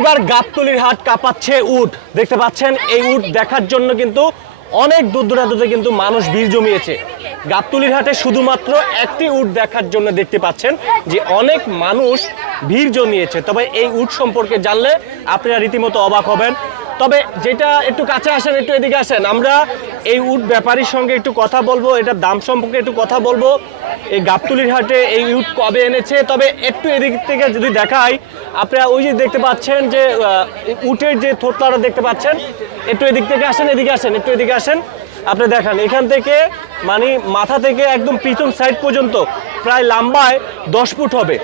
এবার গাবতলির হাট কাঁপাচ্ছে উট। দেখতে পাচ্ছেন, এই উট দেখার জন্য কিন্তু অনেক দূর দূরান্তে কিন্তু মানুষ ভিড় জমিয়েছে। গাবতলির হাটে শুধুমাত্র একটি উট দেখার জন্য দেখতে পাচ্ছেন যে অনেক মানুষ ভিড় জমিয়েছে। তবে এই উট সম্পর্কে জানলে আপনারা রীতিমতো অবাক হবেন। তবে যেটা একটু কাছে আসেন, একটু এদিকে আসেন। আমরা এই উট ব্যাপারীর সঙ্গে একটু কথা বলব, এটার দাম সম্পর্কে একটু কথা বলব। এই গাবতুলির হাটে এই উট কবে এনেছে? তবে একটু এদিক থেকে যদি দেখাই, আপনারা ওই যে দেখতে পাচ্ছেন যে উটের যে থোতলাটা দেখতে পাচ্ছেন, একটু এদিক থেকে আসেন, এদিকে আসেন, একটু এদিকে আসেন, আপনি দেখান। এখান থেকে মানে মাথা থেকে একদম পিছন সাইড পর্যন্ত প্রায় লম্বায় দশ ফুট হবে।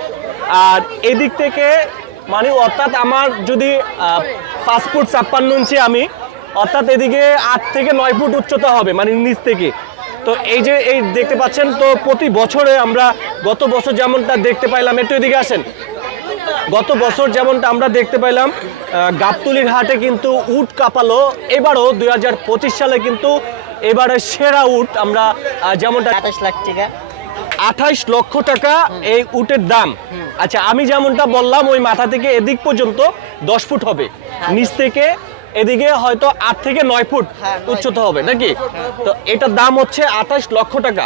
আর এদিক থেকে মানে অর্থাৎ আমার যদি পাঁচ ফুট ছাপ্পান্ন ইঞ্চি আমি, অর্থাৎ এদিকে আট থেকে নয় ফুট উচ্চতা হবে মানে নিচ থেকে। তো এই যে এই দেখতে পাচ্ছেন তো প্রতি বছরে আমরা গত বছর যেমনটা দেখতে পাইলাম একটু এদিকে আসেন। গত বছর যেমনটা আমরা দেখতে পাইলাম গাবতুলির হাটে কিন্তু উট কাঁপালো। এবারও দুই হাজার পঁচিশ সালে কিন্তু এবারে সেরা উট আমরা যেমনটা আঠাশ লাখ টাকা। আঠাইশ লক্ষ টাকা এই উটের দাম। আচ্ছা আমি যেমনটা বললাম ওই মাথা থেকে এদিক পর্যন্ত দশ ফুট হবে। নিচ থেকে এদিকে হয়তো আট থেকে নয় ফুট হ্যাঁ, উচ্চতা হবে নাকি? তো এটার দাম হচ্ছে আঠাশ লক্ষ টাকা।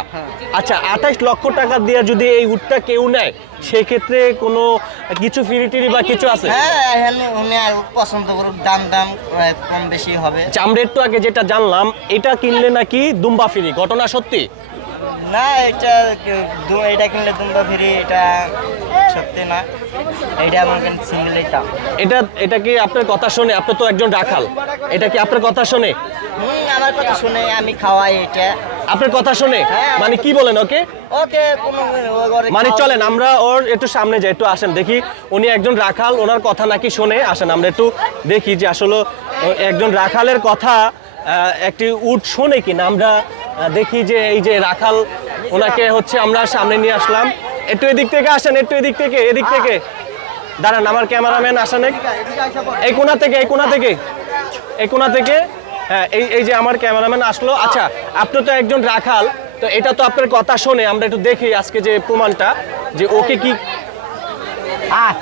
আচ্ছা আঠাশ লক্ষ টাকা দিয়ে যদি এই উটটা কেউ নেয় সেক্ষেত্রে কোনো কিছু ফিরি টিরি বা কিছু আছে? হ্যাঁ পছন্দ করুক দাম দাম কম বেশি হবে। আমরা একটু আগে যেটা জানলাম এটা কিনলে নাকি দুম্বা ফিরি ঘটনা সত্যি? না এটা এটা কিনলে দুম্বা ফিরি এটা সত্যি না। এটা আমার সিঙ্গেল দাম এটা এটা কি আপনার কথা শুনে আপনি তো একজন রাখাল। এটা কি আপনার কথা শুনে? হুম আমার কথা শুনে আমি খাওয়াই এটা। আপনার কথা শুনে? হ্যাঁ। মানে কি বলেন ওকে? ওকে মানে চলেন আমরা ওর একটু সামনে যাই একটু আসেন। দেখি উনি একজন রাখাল ওনার কথা নাকি শুনে? আসেন আমরা একটু দেখি যে আসলে একজন রাখালের কথা একটি উট শোনে কিনা। আমরা দেখি যে এই যে রাখাল, ওনাকে হচ্ছে আমরা সামনে নিয়ে আসলাম। একটু এদিক থেকে আসেন, একটু এদিক থেকে এদিক থেকে। দাঁড়ান, আমার ক্যামেরাম্যান আসেন এই কোনা থেকে, এই কোনা থেকে, এই কোনা থেকে। হ্যাঁ এই এই যে আমার ক্যামেরাম্যান আসলো। আচ্ছা আপনি তো একজন রাখাল, তো এটা তো আপনার কথা শোনে আমরা একটু দেখি আজকে যে প্রমাণটা, যে ওকে কি হ্যাঁ।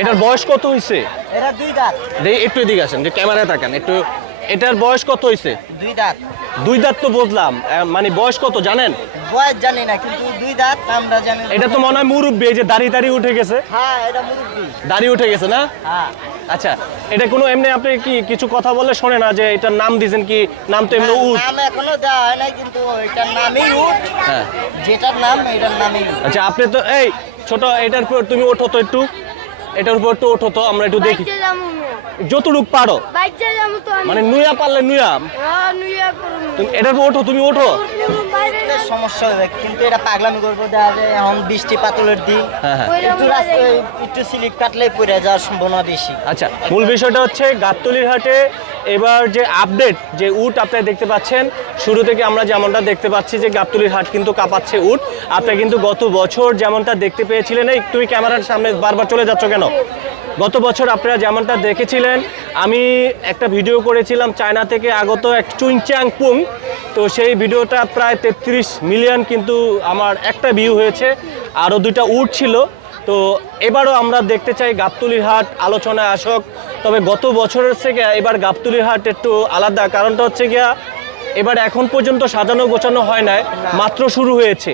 এটার বয়স কত হইছে? এটা দুই দাঁত। একটু এদিকে আসেন যে ক্যামেরায় তাকান একটু এটার বয়স কত হইছে? দুই দাঁত। দুই দাঁত তো বুঝলাম মানে বয়স কত জানেন? বয়স জানি না কিন্তু দুই দাঁত আমরা জানি এটা তো মনে হয় মুরব্বী এই যে দাড়ি দাড়ি উঠে গেছে। হ্যাঁ এটা মুরব্বি। দাড়ি উঠে গেছে না? হ্যাঁ। আচ্ছা এটা কোনো এমনি আপনি কি কিছু কথা বলে শোনে না যে এটার নাম দিয়েছেন কি নাম তো এমনি উট নাম এখনও দেওয়া হয় নাই কিন্তু এটার নামই উট হ্যাঁ। যেটার নাম এটার নামই আচ্ছা আপনি তো এই ছোট এটার তুমি ওঠো তো একটু। এটার উপর একটু ওঠো তো আমরা একটু দেখি। যতটুক পারো। মানে নুয়া পারলে নুয়া হ্যাঁ। তুমি এটার উপর ওঠো তুমি ওঠো। সমস্যা হবে কিন্তু এটা পাগলামি করব দেখা যায় এখন বৃষ্টি পাতলের দিন। হ্যাঁ হ্যাঁ। একটু রাস্তায় একটু স্লিপ কাটলে পড়ে যাওয়ার সম্ভাবনা বেশি। আচ্ছা মূল বিষয়টা হচ্ছে গাবতলির হাটে এবার যে আপডেট যে উট আপনারা দেখতে পাচ্ছেন, শুরু থেকে আমরা যেমনটা দেখতে পাচ্ছি যে গাবতুলির হাট কিন্তু কাঁপাচ্ছে উট। আপনারা কিন্তু গত বছর যেমনটা দেখতে পেয়েছিলেন, এই তুমি ক্যামেরার সামনে বারবার চলে যাচ্ছ কেন? গত বছর আপনারা যেমনটা দেখেছিলেন, আমি একটা ভিডিও করেছিলাম চায়না থেকে আগত এক চুইংচাং পুং তো সেই ভিডিওটা প্রায় তেত্রিশ মিলিয়ন কিন্তু আমার একটা ভিউ হয়েছে, আরও দুইটা উট ছিল। তো এবারও আমরা দেখতে চাই গাবতলির হাট আলোচনায় আসক। তবে গত বছরের থেকে এবার গাবতলির হাট একটু আলাদা, কারণটা হচ্ছে গিয়া এবার এখন পর্যন্ত সাজানো গোছানো হয় নাই, মাত্র শুরু হয়েছে।